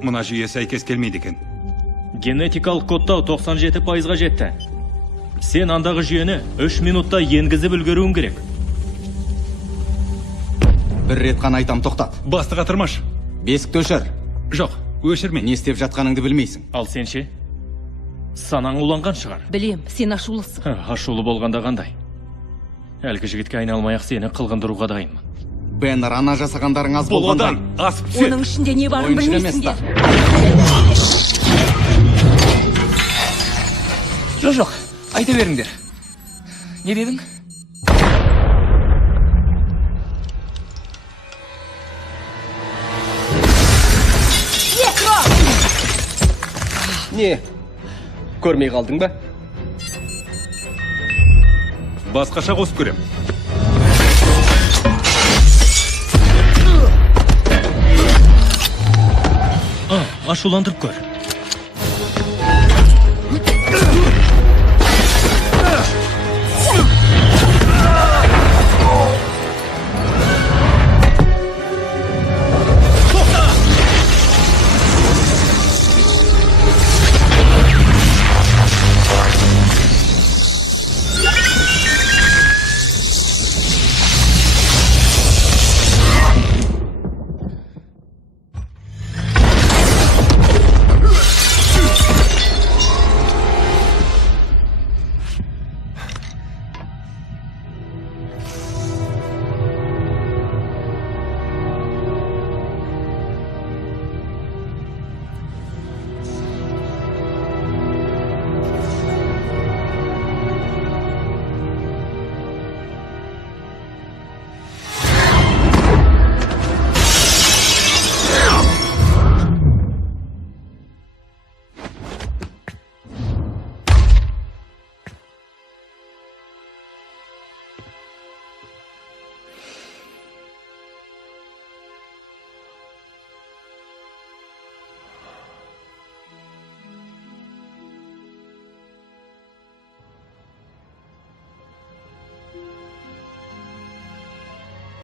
Мына жүйе сәйкес келмейді екен. Генетикалық кодтау 97%-ға жетті. Сен андағы жүйені 3 минутта енгізіп үлгеруің керек. Бір рет қана айтам, тоқтат. Бастыға тұрмаш. Бесікті өшір. Жоқ, өшірме. Не істеп жатқаныңды білмейсің. Ал сен ше? Санаң уланған шығар. Білем, сен ашулысың. Ашулы болғанда қандай? Әлгі жігітке айналмай-ақ сені қылғындыруға дайынмын. Беннер, ана жасағандарың аз Бұл болғанда. одан асып түсе. Оның ішінде не барын Ойыншыл білмейсің де. Жоқ, айта беріңдер. Не дедің? Не? Көрмей қалдың ба? Басқаша қосып көрем. Ашуландырып көр.